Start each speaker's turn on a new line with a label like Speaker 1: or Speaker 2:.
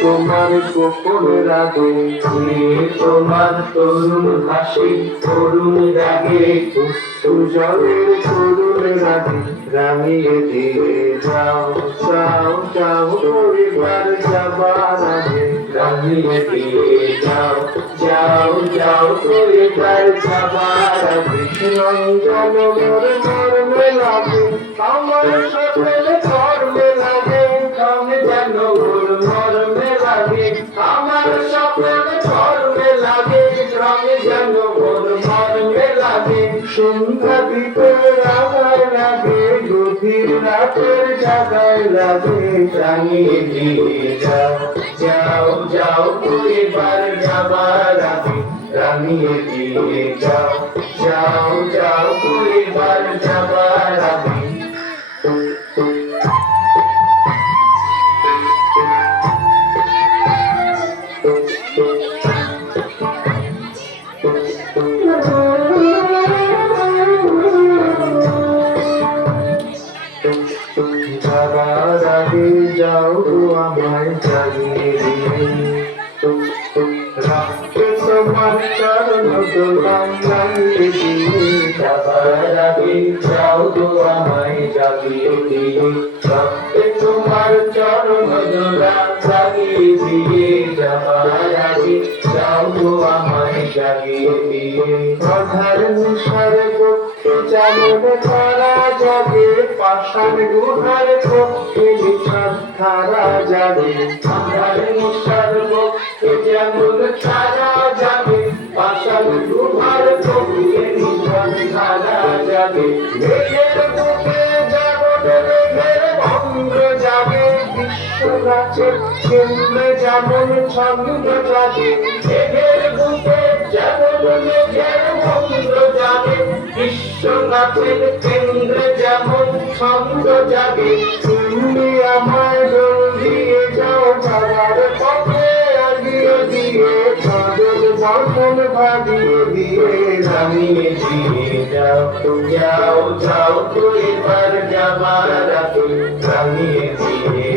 Speaker 1: তোমার গোপনের আগে কে তোমার তরুণ হাসি, তরুণ রাগে অশ্রু জলের তরুণ রাগে, রাঙিয়ে দিয়ে যাও যাও যাও, পরিবার যাবার আগে, রাঙিয়ে দিয়ে যাও যাও যাও, পরিবার যাবার আগে। রঞ্জন মোর মোর মেলাবে আমার সাথে সাথে ধর্মে লাগে যাও যাও যাও পরিবার যাবার আগে রানিয়ে দিয়ে যাও যাও যাও পরিবার যাবার আগে যাবার আগে যাও আমায় জানিয়ে দিবে রাখতে তোমার চরণ লাগিয়ে দিয়ে যাবার আগে যাও আমায় জাগিয়ে দিবে রাখতে তোমার আধার নিশার পক্ষে যেমন করা যাবে, পাষাণ গুহার পক্ষে নিশার ধারা যাবে। আধার নিশার পক্ষে যেমন ছাড়া যাবে, পাষাণ গুহার পক্ষে নিশার ধারা যাবে। গাছের কেন্দ্রে যেমন ছন্দ যাবে মেঘের বুকে যেমন মেঘের ভঙ্গ যাবে বিশ্ব গাছের কেন্দ্রে যেমন ছন্দ যাবে, তুমি আমায় জল দিয়ে যাও বাবার পথে আগিয়ে দিয়ে কাজল বর্ষণ ভাগিয়ে দিয়ে নামিয়ে দিয়ে যাও যাও যাও, তো এবার যাবার নামিয়ে দিয়ে